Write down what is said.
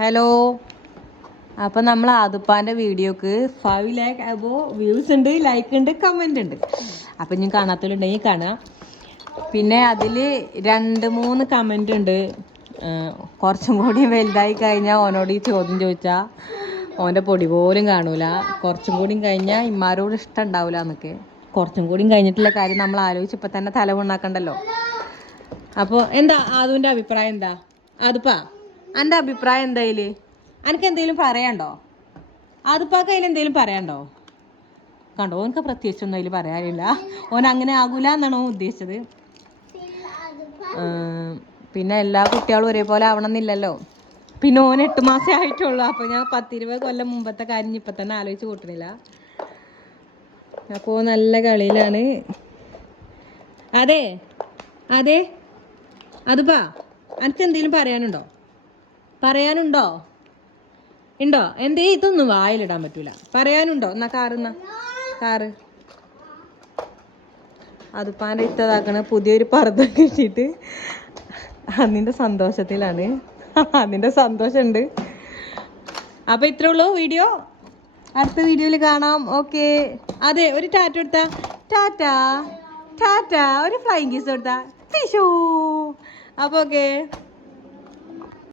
Hello. അപ്പം നമ്മൾ ആദുപ്പാൻ്റെ വീഡിയോക്ക് 5 lakh അബോ വ്യൂസ് ഉണ്ട്, ലൈക്ക് ഉണ്ട്, കമൻ്റ് ഉണ്ട്. അപ്പം ഞാൻ കാണാത്തവരുണ്ടെങ്കിൽ കാണാം. പിന്നെ അതിൽ 2-3 കമൻ്റ് ഉണ്ട്. കുറച്ചും കൂടി വലുതായി കഴിഞ്ഞാൽ ഓനോട് ഈ ചോദ്യം ചോദിച്ചാൽ ഓൻ്റെ പൊടി പോലും കാണൂല. കുറച്ചും കൂടി കഴിഞ്ഞാൽ ഇമ്മാരോട് ഇഷ്ടം ഉണ്ടാവില്ല എന്നൊക്കെ. കുറച്ചും കൂടി കഴിഞ്ഞിട്ടുള്ള കാര്യം നമ്മൾ ആലോചിച്ചപ്പോൾ തന്നെ തല ഉണ്ടാക്കണ്ടല്ലോ. അപ്പോൾ എന്താ ആദുവിൻ്റെ അഭിപ്രായം? എന്താ ആദുപ്പാ എൻ്റെ അഭിപ്രായം എന്തായാല്? എനിക്ക് എന്തെങ്കിലും പറയാണ്ടോ? ആദുപ്പാക്ക് അതിൽ എന്തെങ്കിലും പറയാണ്ടോ? കണ്ടോ, ഓനക്ക് പ്രത്യേകിച്ചൊന്നും അതിൽ പറയാനില്ല. ഓൻ അങ്ങനെ ആകൂല എന്നാണോ ഉദ്ദേശിച്ചത്? പിന്നെ എല്ലാ കുട്ടികളും ഒരേപോലെ ആവണം എന്നില്ലല്ലോ. പിന്നെ ഓൻ 8 മാസമേ ആയിട്ടുള്ളൂ. അപ്പോൾ ഞാൻ 10-20 കൊല്ലം മുമ്പത്തെ കാര്യം ഇപ്പം തന്നെ ആലോചിച്ച് കൂട്ടണില്ല. അപ്പോൾ നല്ല കളിയിലാണ്. അതെ അതെ അതുപ്പാ, എനിക്ക് എന്തെങ്കിലും പറയാനുണ്ടോ? ഉണ്ടോ? എന്തേ ഇതൊന്നും വായിലിടാൻ പറ്റൂല. പറയാനുണ്ടോ? എന്നാ കാറ് അതുപ്പാൻ്റെ ഇത്തതാക്കണ പുതിയൊരു പർദ്ദ കിട്ടിയിട്ട് അതിൻ്റെ സന്തോഷത്തിലാണ്. അതിൻ്റെ സന്തോഷമുണ്ട്. അപ്പോൾ ഇത്രേ ഉള്ളൂ വീഡിയോ. അടുത്ത വീഡിയോയിൽ കാണാം. ഓക്കെ. അതെ, ഒരു ടാറ്റ കൊടുത്താ. ടാറ്റ. ഒരു ഫ്ലൈങ് കിസ് കൊടുത്താ. ഫിഷു. അപ്പോൾ ഓക്കെ.